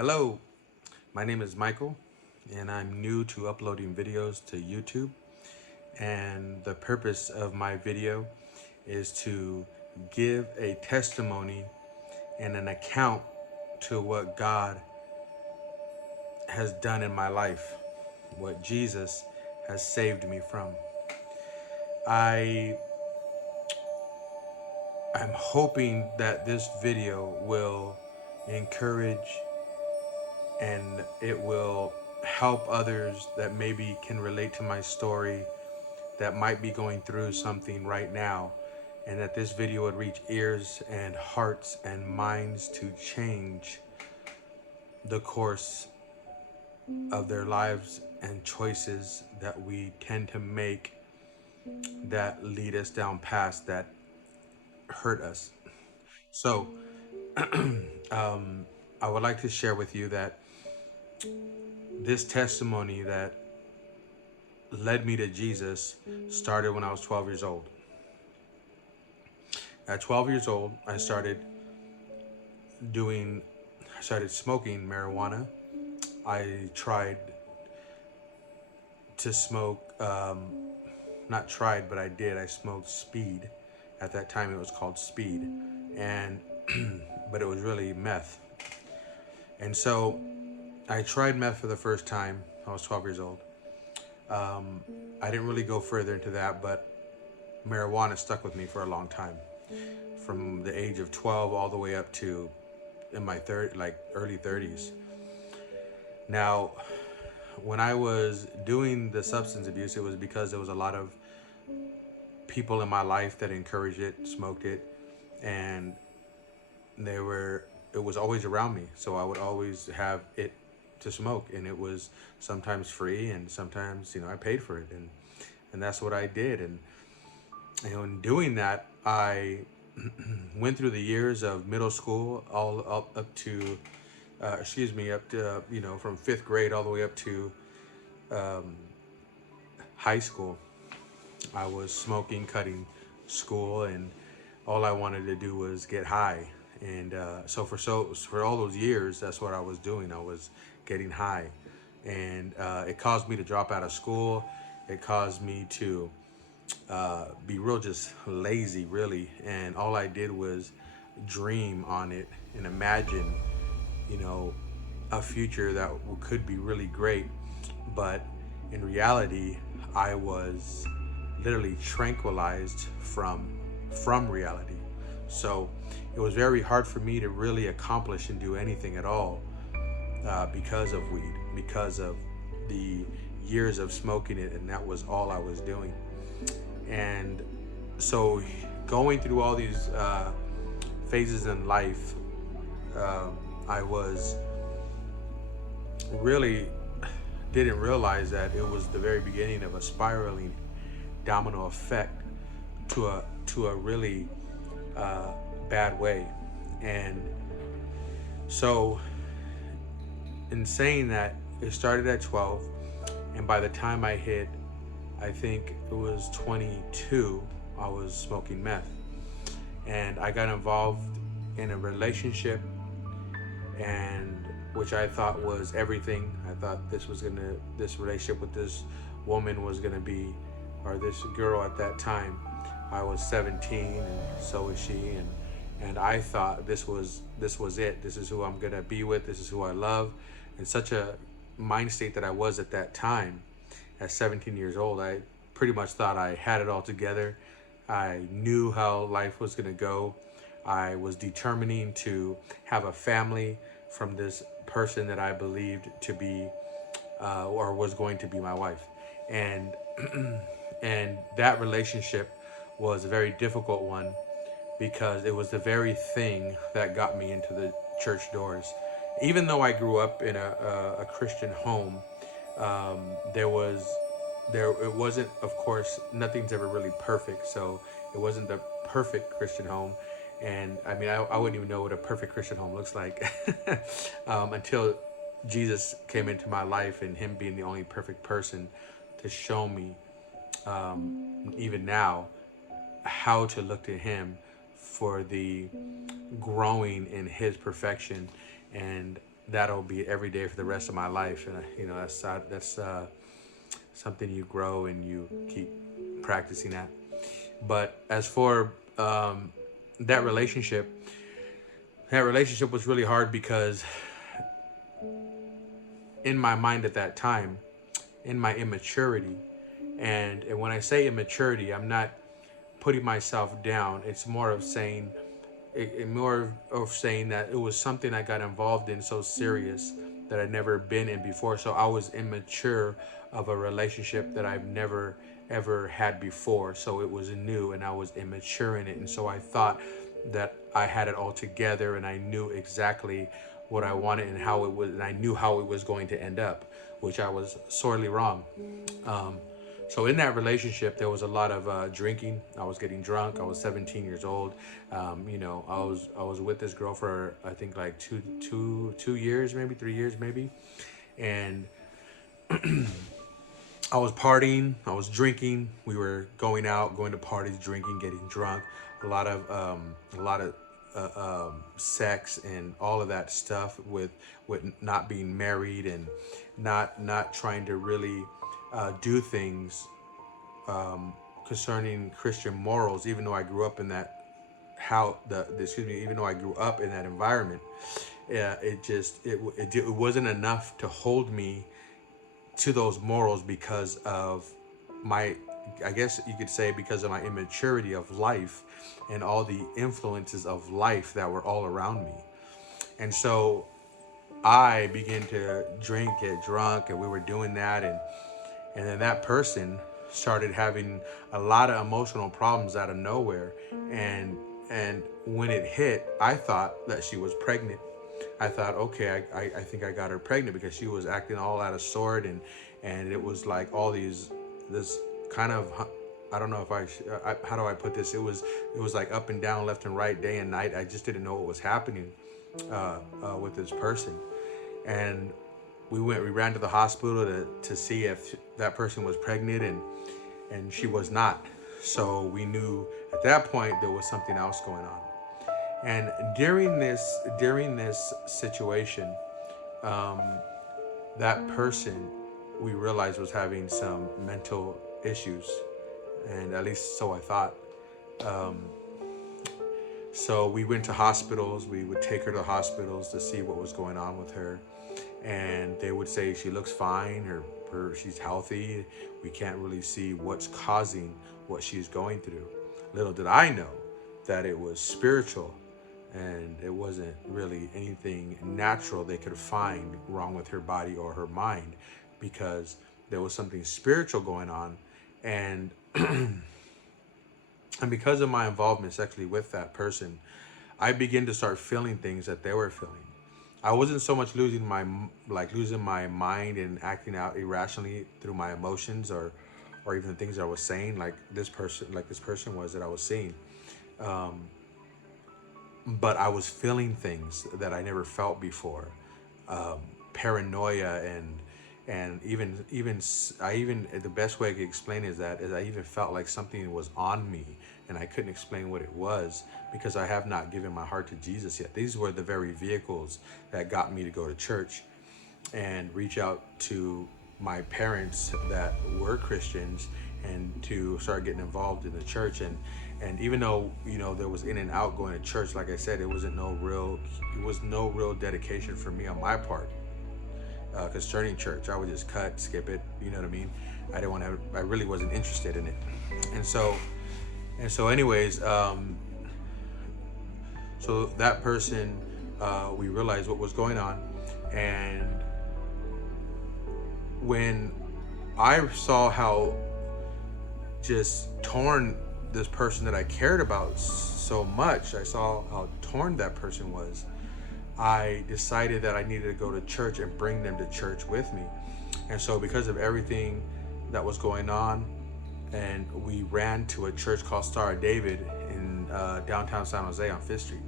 Hello, my name is Michael, and I'm new to uploading videos to YouTube. And the purpose of my video is to give a testimony and an account to what God has done in my life, what Jesus has saved me from. I am hoping that this video will encourage and it will help others that maybe can relate to my story, that might be going through something right now, and that this video would reach ears and hearts and minds to change the course of their lives and choices that we tend to make that lead us down paths that hurt us. So, I would like to share with you that this testimony that led me to Jesus started when I was 12 years old. At 12 years old, doing, I started smoking marijuana. I tried to smoke, not tried, but I did. I smoked speed. At that time, it was called speed, and but it was really meth. And so I tried meth for the first time. I was 12 years old. I didn't really go further into that, but marijuana stuck with me for a long time, from the age of 12 all the way up to in my early 30s. Now, when I was doing the substance abuse, it was because there was a lot of people in my life that encouraged it, smoked it, and it was always around me. So I would always have it to smoke, and it was sometimes free, and sometimes, I paid for it, and that's what I did. And in doing that, I went through the years of middle school, all up to, up to, from fifth grade all the way up to high school. I was smoking, cutting school, and all I wanted to do was get high. And for all those years, that's what I was doing. I was getting high, and it caused me to drop out of school. It caused me to be real just lazy, really. And all I did was dream on it and imagine, you know, a future that could be really great. But in reality, I was literally tranquilized from reality. So it was very hard for me to really accomplish and do anything at all because of weed, because of the years of smoking it, and that was all I was doing. And so going through all these phases in life, I was really didn't realize that it was the very beginning of a spiraling domino effect to a really bad way. And so in saying that, it started at 12, and by the time I hit, I think it was 22, I was smoking meth. And I got involved in a relationship, and which I thought was everything. I thought this relationship with this woman was gonna be, or this girl at that time. I was 17, and so was she, and I thought this was it. This is who I'm gonna be with. This is who I love. In such a mind state that I was at that time, at 17 years old, I pretty much thought I had it all together. I knew how life was gonna go. I was determining to have a family from this person that I believed to be, or was going to be my wife. And and that relationship was a very difficult one, because it was the very thing that got me into the church doors. Even though I grew up in a Christian home, there it wasn't, of course, nothing's ever really perfect, so it wasn't the perfect Christian home. And I mean, I wouldn't even know what a perfect Christian home looks like until Jesus came into my life, and him being the only perfect person to show me, even now, how to look to him for the growing in his perfection, and that'll be every day for the rest of my life. And that's something you grow and you keep practicing at. But as for that relationship, that relationship was really hard because in my mind at that time, in my immaturity, and when I say immaturity, I'm not putting myself down. It's more of saying, more of saying that it was something I got involved in so serious that I'd never been in before. So I was immature of a relationship that I've never ever had before. So it was new and I was immature in it. And so I thought that I had it all together and I knew exactly what I wanted and how it was, and I knew how it was going to end up, which I was sorely wrong. So in that relationship, there was a lot of drinking. I was getting drunk. I was 17 years old. I was with this girl for I think like two years, maybe 3 years, maybe, and I was partying. I was drinking. We were going out, going to parties, drinking, getting drunk. A lot of sex and all of that stuff with not being married and not trying to really do things concerning Christian morals. Even though I grew up in that even though I grew up in that environment, it wasn't enough to hold me to those morals because of my, I guess you could say, because of my immaturity of life and all the influences of life that were all around me. And so I began to drink, get drunk, and we were doing that, and then that person started having a lot of emotional problems out of nowhere, and when it hit, I thought that she was pregnant. I thought, okay, I think I got her pregnant because she was acting all out of sort, and it was like all this kind of, I don't know if how do I put this? It was like up and down, left and right, day and night. I just didn't know what was happening with this person, and we ran to the hospital to see if that person was pregnant, and she was not. So we knew at that point there was something else going on. And during this situation, that person we realized was having some mental issues, and at least so I thought. So we went to hospitals. We would take her to hospitals to see what was going on with her, and they would say she looks fine, she's healthy. We can't really see what's causing what she's going through. Little did I know that it was spiritual, and it wasn't really anything natural they could find wrong with her body or her mind, because there was something spiritual going on. And and because of my involvement sexually with that person, I began to start feeling things that they were feeling. I wasn't so much losing my mind and acting out irrationally through my emotions or even the things I was saying, like this person was that I was seeing. But I was feeling things that I never felt before, paranoia, and even the best way I could explain is I even felt like something was on me, and I couldn't explain what it was because I have not given my heart to Jesus yet. These were the very vehicles that got me to go to church and reach out to my parents that were Christians and to start getting involved in the church. And even though there was in and out going to church, like I said, it was no real dedication for me on my part. Concerning church, I would just skip it. You know what I mean? I really wasn't interested in it. And so anyways, so that person, we realized what was going on. And when I saw how just torn this person that I cared about so much, I saw how torn that person was, I decided that I needed to go to church and bring them to church with me. And so because of everything that was going on, and we ran to a church called Star of David in downtown San Jose on 5th Street.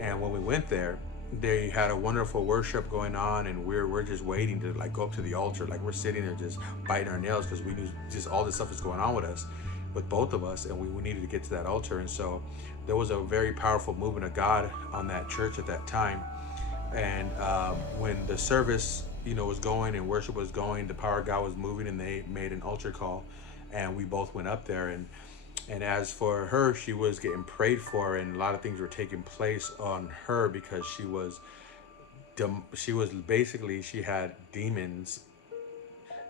And when we went there, they had a wonderful worship going on, and we're just waiting to go up to the altar. Like, we're sitting there just biting our nails because we knew just all this stuff is going on with both of us, and we needed to get to that altar. And so there was a very powerful movement of God on that church at that time. And when the service, was going and worship was going, the power of God was moving, and they made an altar call, and we both went up there. And as for her, she was getting prayed for, and a lot of things were taking place on her because she was basically, she had demons.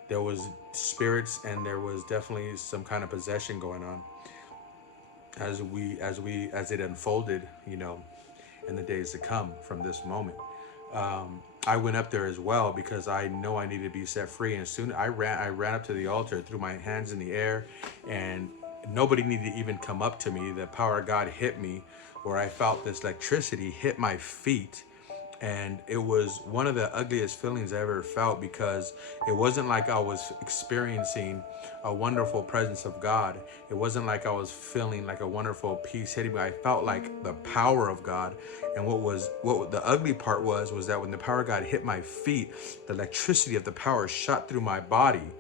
There was spirits, and there was definitely some kind of possession going on as it unfolded, in the days to come from this moment. I went up there as well because I know I needed to be set free. And soon I ran up to the altar, threw my hands in the air, and nobody needed to even come up to me. The power of God hit me, where I felt this electricity hit my feet. And it was one of the ugliest feelings I ever felt, because it wasn't like I was experiencing a wonderful presence of God. It wasn't like I was feeling like a wonderful peace hitting me. I felt like the power of God. And what the ugly part was that when the power of God hit my feet, the electricity of the power shot through my body,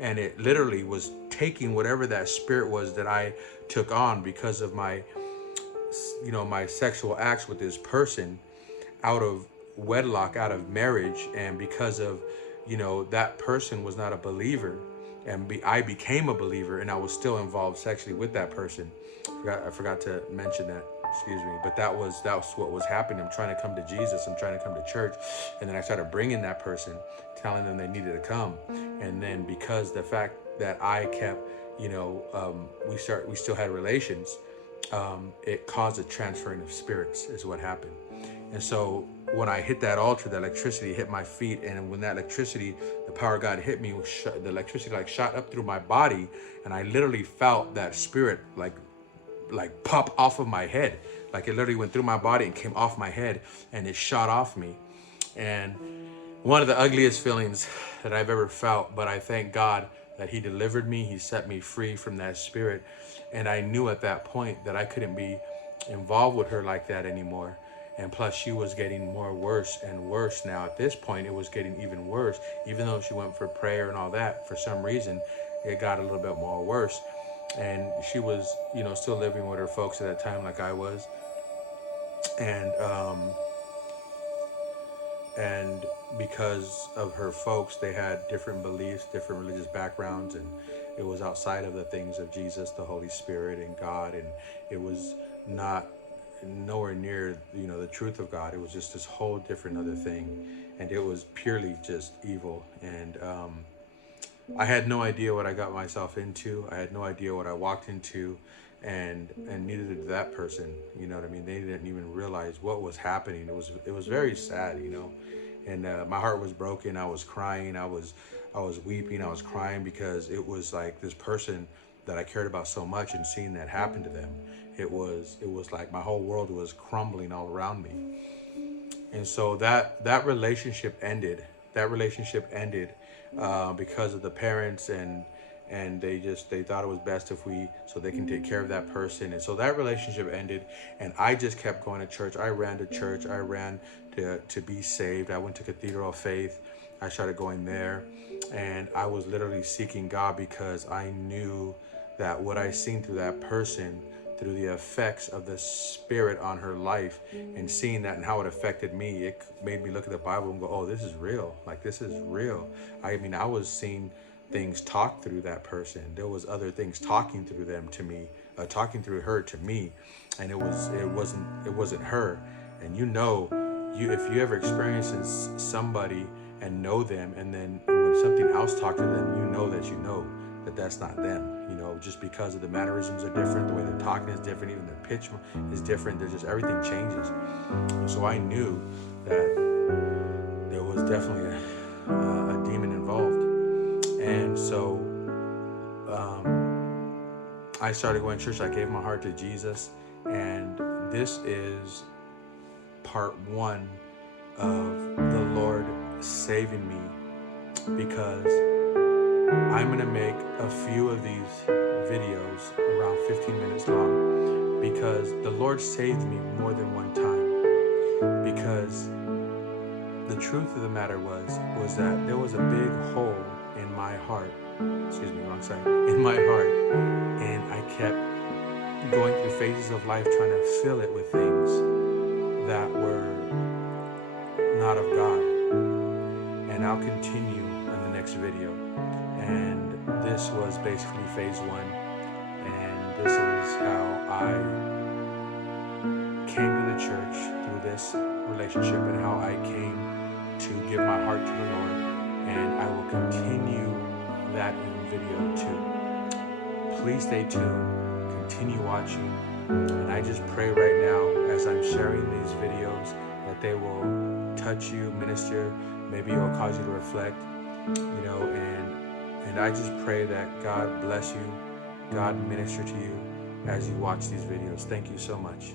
and it literally was taking whatever that spirit was that I took on because of my sexual acts with this person, out of wedlock, out of marriage, and because of, that person was not a believer, and I became a believer, and I was still involved sexually with that person. I forgot to mention that. Excuse me, but that was what was happening. I'm trying to come to Jesus. I'm trying to come to church, and then I started bringing that person, telling them they needed to come, and then because the fact that I kept, we still had relations. It caused a transferring of spirits is what happened. And so when I hit that altar, the electricity hit my feet, and when that electricity, the power of God hit me, the electricity like shot up through my body, and I literally felt that spirit like pop off of my head. Like it literally went through my body and came off my head, and it shot off me. And one of the ugliest feelings that I've ever felt, but I thank God that he delivered me. He set me free from that spirit. And I knew at that point that I couldn't be involved with her like that anymore. And plus she was getting more worse and worse. Now at this point, it was getting even worse. Even though she went for prayer and all that, for some reason, it got a little bit more worse. And she was, still living with her folks at that time like I was. And, and because of her folks, they had different beliefs, different religious backgrounds, and it was outside of the things of Jesus, the Holy Spirit, and God, and it was not nowhere near the truth of God. It was just this whole different other thing, and it was purely just evil. And I had no idea what I got myself into. I had no idea what I walked into, and neither did that person. You know what I mean? They didn't even realize what was happening. It was very sad, and my heart was broken. I was crying. I was weeping. I was crying because it was like this person that I cared about so much, and seeing that happen to them, it was like my whole world was crumbling all around me. And so that relationship ended. That relationship ended because of the parents, and they thought it was best if we so they can take care of that person. And so that relationship ended, and I just kept going to church. I ran to church. I ran to be saved. I went to Cathedral of Faith. I started going there, and I was literally seeking God because I knew that what I seen through that person, through the effects of the spirit on her life, and seeing that and how it affected me, it made me look at the Bible and go, oh, this is real. Like, this is real. I mean, I was seeing things talk through that person. There was other things talking through them to me, talking through her to me, and it wasn't her. And if you ever experience somebody and know them, and then when something else talks to them, that that's not them. Just because of the mannerisms are different, the way they're talking is different, even their pitch is different. There's just everything changes. And so I knew that there was definitely a demon involved. And so I started going to church. I gave my heart to Jesus, and this is part one of the Lord saving me, because I'm going to make a few of these videos around 15 minutes long, because the Lord saved me more than one time. Because the truth of the matter was that there was a big hole in my heart. Excuse me, wrong side. In my heart. And I kept going through phases of life trying to fill it with things that were not of God. And I'll continue in the next video. And this was basically phase one. And this is how I came to the church through this relationship, and how I came to give my heart to the Lord. And I will continue that in video 2. Please stay tuned, continue watching, and I just pray right now as I'm sharing these videos that they will touch you, minister, maybe it will cause you to reflect, and I just pray that God bless you, God minister to you as you watch these videos. Thank you so much.